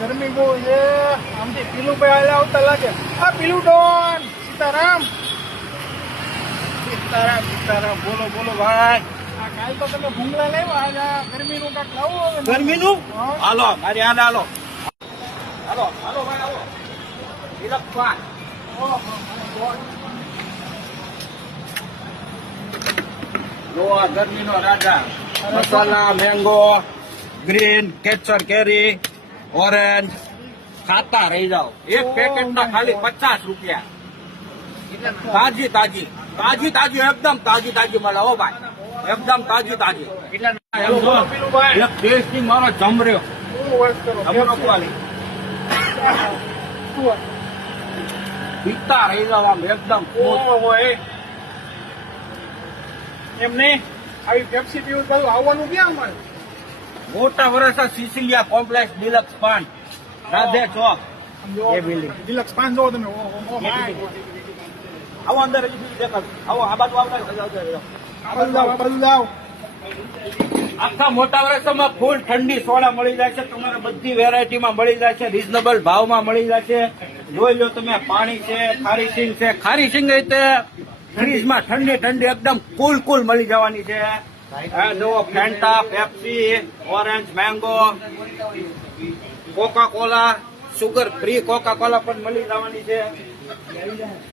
ગરમી બહુ છે. આમથી પીલું ભાઈ હાલે આવતા લાગે. આ પીલું ડોન સીતારામ. સીતારામ બોલો બોલો ભાઈ. આ કાલ તો તમે ભૂંગળા લાવ્યા, આજે આ ગરમીનું કાંઈક લાવો હવે. ગરમીનું હા. હાલો મારી હાલ હાલો હાલો હાલો ભાઈ હાલો ઇલકવાન જો આ ગરમીનો રાજા મસાલા મેંગો ગ્રીન કેસર કેરી ઓરેન્જ ખાતા રહી જાઓ. એક પેકેટ ના ખાલી 50 રૂપિયા. તાજી તાજી તાજી તાજી એકદમ તાજી તાજી મળે હો ભાઈ. એકદમ તાજી તાજી. એક દેશથી મારો જમર્યો શું વાત કરો? અમરો ક્વાલી પીતા રહી જાવ આમ એકદમ ઓહો, એ. એમ નહીં, આવી પેપ્સી પીવું તો આવવાનું ક્યાં મળે? મોટા વર્ષા સિસિલિયા કોમ્પ્લેક્સ ડિલક્સ પાન રાધે ચોક એ બિલ્ડિંગ. ડિલક્સ પાન જોવો તમે. ઓહો, આવો અંદર હજી બીજું દેખાડું. આવો આ બાજુ આવતા આ બાજુ જાઓ, આ બાજુ જાઓ. આખા મોટા વર્ષમાં ફૂલ ઠંડી સોડા મળી જાય છે. તમારે બધી વેરાયટીમાં મળી જાય છે. રીઝનેબલ ભાવમાં મળી જાય છે. જોઈ લો તમે, પાણી છે, ખારી સિંગ છે. ખારી સિંગ રીતે ફ્રીજમાં ઠંડી ઠંડી એકદમ કુલ મળી જવાની છે. આ જુઓ Fanta, Pepsi, orange, mango, Coca Cola, sugar free Coca Cola પણ મળી જવાની છે.